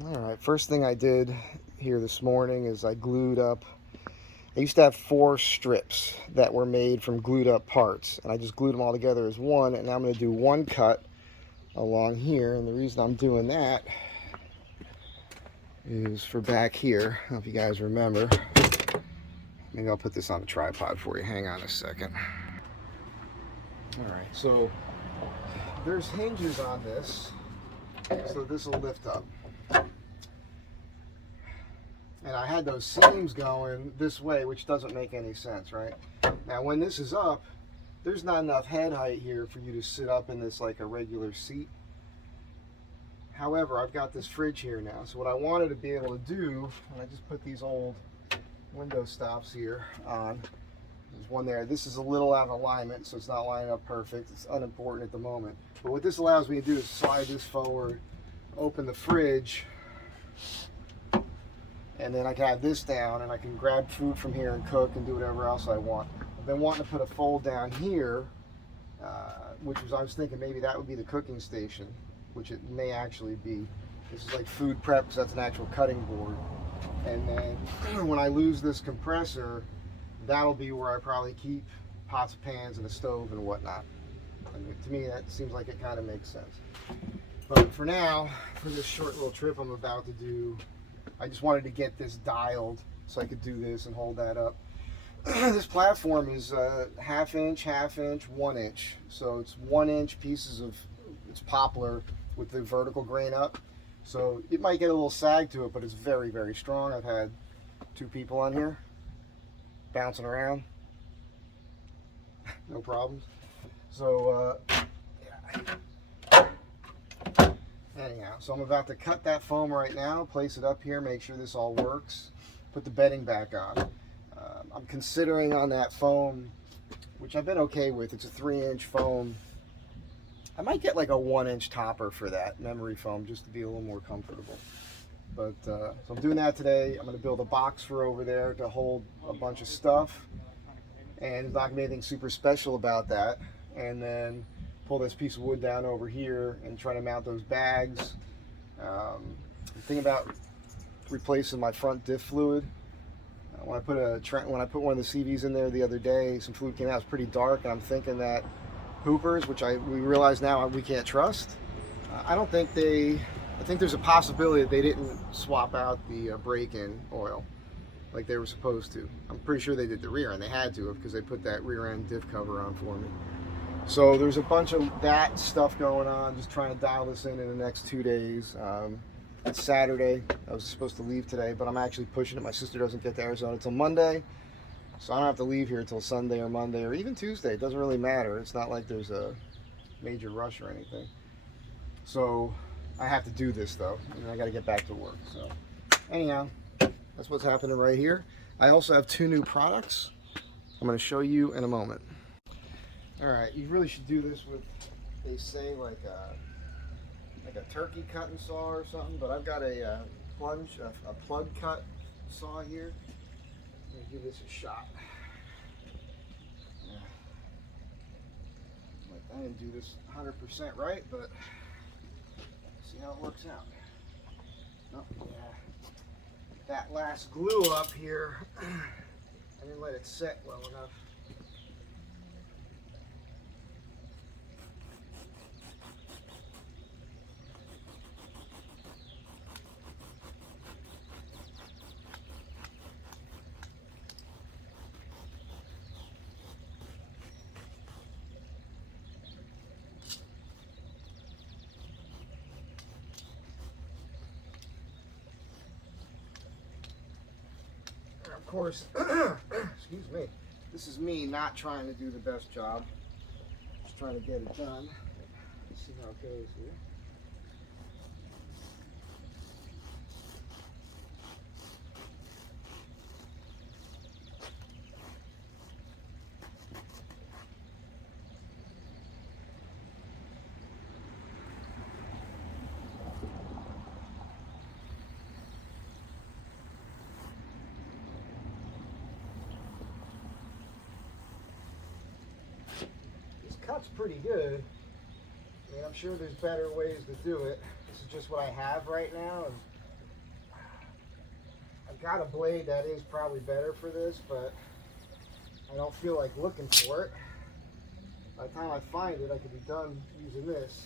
Alright, first thing I did here this morning is I glued up. I used to have 4 strips that were made from glued up parts, and I just glued them all together as one, and now I'm going to do one cut along here. And the reason I'm doing that is for back here. I don't know if you guys remember. Maybe I'll put this on a tripod for you. Hang on a second. Alright, so there's hinges on this, so this will lift up. And I had those seams going this way, which doesn't make any sense, right? Now, when this is up, there's not enough head height here for you to sit up in this like a regular seat. However, I've got this fridge here now. So what I wanted to be able to do, and I just put these old window stops here on. There's one there. This is a little out of alignment, so it's not lining up perfect. It's unimportant at the moment. But what this allows me to do is slide this forward, open the fridge, and then I can have this down and I can grab food from here and cook and do whatever else I want. I've been wanting to put a fold down here, I was thinking maybe that would be the cooking station, which it may actually be. This is like food prep because that's an actual cutting board. And then when I lose this compressor, that'll be where I probably keep pots and pans and a stove and whatnot. And to me, that seems like it kind of makes sense. But for now, for this short little trip I'm about to do, I just wanted to get this dialed so I could do this and hold that up. This platform is half inch, 1 inch. So it's 1 inch pieces of, it's poplar with the vertical grain up. So it might get a little sag to it, but it's very, very strong. I've had 2 people on here bouncing around. No problems. So, anyhow, so I'm about to cut that foam right now, place it up here, make sure this all works, put the bedding back on. I'm considering on that foam, which I've been okay with, it's a 3-inch foam. I might get like a 1-inch topper for that memory foam just to be a little more comfortable. But so I'm doing that today. I'm going to build a box for over there to hold a bunch of stuff, and there's not going to be anything super special about that. And then pull this piece of wood down over here and try to mount those bags. I'm thinking about replacing my front diff fluid. When I put one of the CVs in there the other day, some fluid came out. It was pretty dark, and I'm thinking that Hoopers, which we realize now we can't trust. I think there's a possibility that they didn't swap out the break-in oil like they were supposed to. I'm pretty sure they did the rear end. They had to because they put that rear end diff cover on for me. So there's a bunch of that stuff going on, just trying to dial this in the next 2 days. It's Saturday. I was supposed to leave today, but I'm actually pushing it. My sister doesn't get to Arizona until Monday, so I don't have to leave here until Sunday or Monday or even Tuesday. It doesn't really matter. It's not like there's a major rush or anything. So I have to do this though, and I got to get back to work. So anyhow, that's what's happening right here. I also have 2 new products I'm going to show you in a moment. All right, you really should do this with, they say like a turkey cutting saw or something, but I've got a plug cut saw here. I'm gonna give this a shot. Yeah. I didn't do this 100% right, but see how it works out. Oh, yeah. That last glue up here, I didn't let it set well enough. Of course, excuse me, this is me not trying to do the best job, just trying to get it done. Let's see how it goes here. Cut's pretty good. I mean, I'm sure there's better ways to do it. This is just what I have right now, and I've got a blade that is probably better for this, but I don't feel like looking for it. By the time I find it, I could be done using this.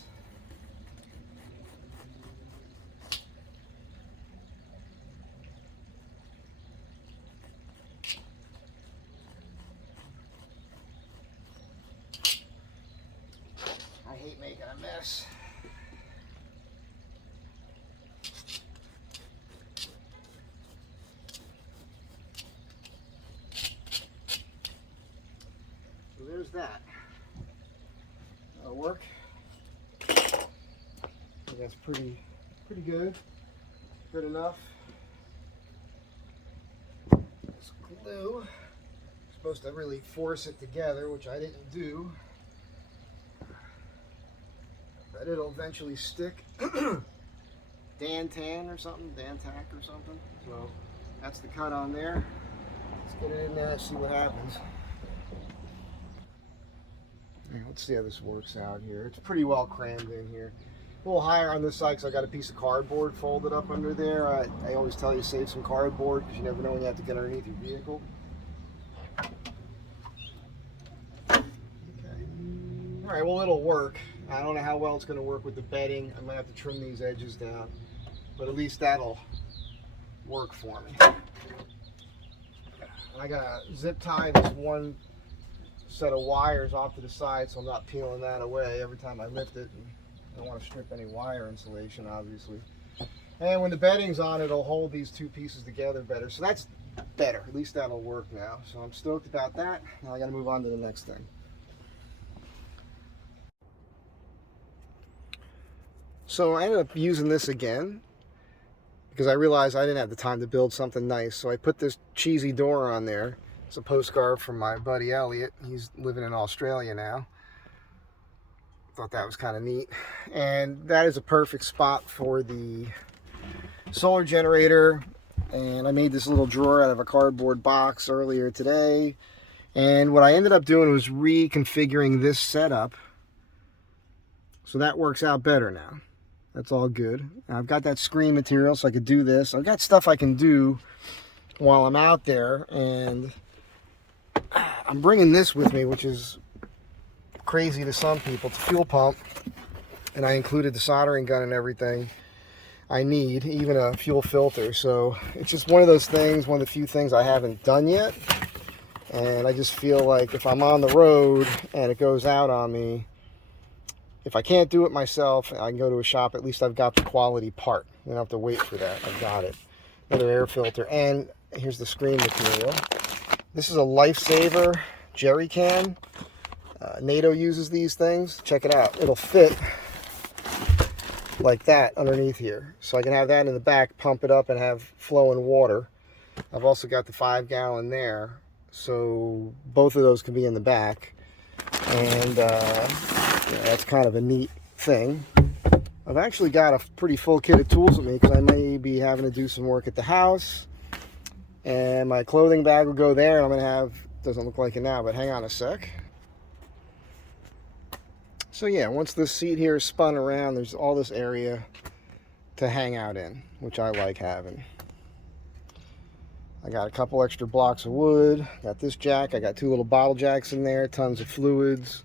I hate making a mess. So there's that. That'll work. I think that's pretty good. Good enough. This glue, supposed to really force it together, which I didn't do. But it'll eventually stick. Dantan or something, Dantac or something. So that's the cut on there. Let's get it in there and see what happens. Let's see how this works out here. It's pretty well crammed in here. A little higher on this side because I got a piece of cardboard folded up under there. I always tell you save some cardboard because you never know when you have to get underneath your vehicle. Okay. All right, well, it'll work. I don't know how well it's going to work with the bedding. I might have to trim these edges down, but at least that'll work for me. I got to zip tie this one set of wires off to the side so I'm not peeling that away every time I lift it. And I don't want to strip any wire insulation, obviously. And when the bedding's on, it'll hold these two pieces together better. So that's better. At least that'll work now. So I'm stoked about that. Now I got to move on to the next thing. So I ended up using this again because I realized I didn't have the time to build something nice. So I put this cheesy door on there. It's a postcard from my buddy Elliot. He's living in Australia now. Thought that was kind of neat. And that is a perfect spot for the solar generator. And I made this little drawer out of a cardboard box earlier today. And what I ended up doing was reconfiguring this setup. So that works out better now. That's all good. I've got that screen material so I could do this. I've got stuff I can do while I'm out there. And I'm bringing this with me, which is crazy to some people. It's a fuel pump, and I included the soldering gun and everything I need, even a fuel filter. So it's just one of those things, one of the few things I haven't done yet. And I just feel like if I'm on the road and it goes out on me, if I can't do it myself, I can go to a shop. At least I've got the quality part. I don't have to wait for that. I've got it. Another air filter. And here's the screen material. This is a Lifesaver jerry can. NATO uses these things. Check it out. It'll fit like that underneath here. So I can have that in the back, pump it up, and have flowing water. I've also got the 5-gallon there. So both of those can be in the back. And yeah, that's kind of a neat thing. I've actually got a pretty full kit of tools with me because I may be having to do some work at the house. And my clothing bag will go there, and I'm going to have, doesn't look like it now, but hang on a sec. So yeah, once this seat here is spun around, there's all this area to hang out in, which I like having. I got a couple extra blocks of wood, got this jack, I got 2 little bottle jacks in there, tons of fluids,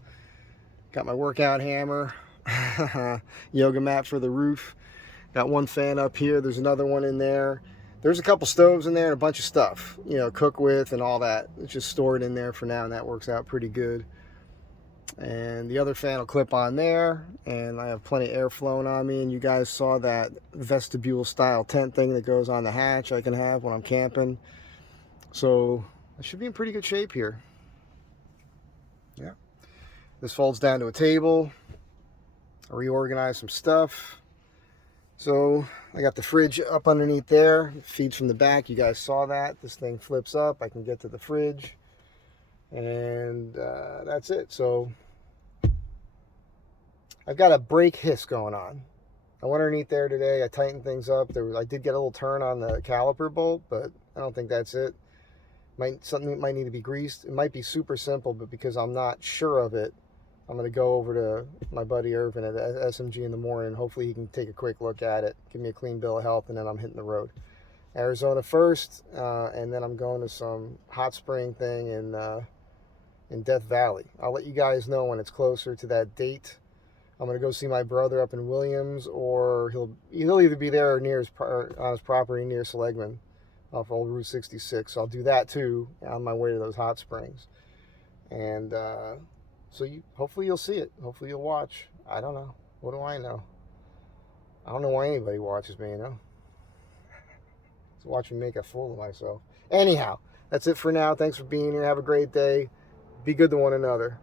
got my workout hammer, yoga mat for the roof, got one fan up here, there's another one in there. There's a couple stoves in there and a bunch of stuff, you know, cook with and all that. It's just stored in there for now, and that works out pretty good. And the other fan will clip on there, and I have plenty of air flowing on me. And you guys saw that vestibule style tent thing that goes on the hatch I can have when I'm camping. So I should be in pretty good shape here. Yeah. This folds down to a table. I reorganize some stuff. So I got the fridge up underneath there. It feeds from the back. You guys saw that. This thing flips up. I can get to the fridge. And that's it. So I've got a brake hiss going on. I went underneath there today. I tightened things up. I did get a little turn on the caliper bolt, but I don't think that's it. Something might need to be greased. It might be super simple, but because I'm not sure of it, I'm going to go over to my buddy Irvin at SMG in the morning. Hopefully he can take a quick look at it, give me a clean bill of health, and then I'm hitting the road. Arizona first, and then I'm going to some hot spring thing in Death Valley. I'll let you guys know when it's closer to that date. I'm going to go see my brother up in Williams, or he'll either be there or near on his property near Seligman off old Route 66. So I'll do that too on my way to those hot springs. And so hopefully you'll see it. Hopefully you'll watch. I don't know. What do I know? I don't know why anybody watches me, you know? So watch me make a fool of myself. Anyhow, that's it for now. Thanks for being here. Have a great day. Be good to one another.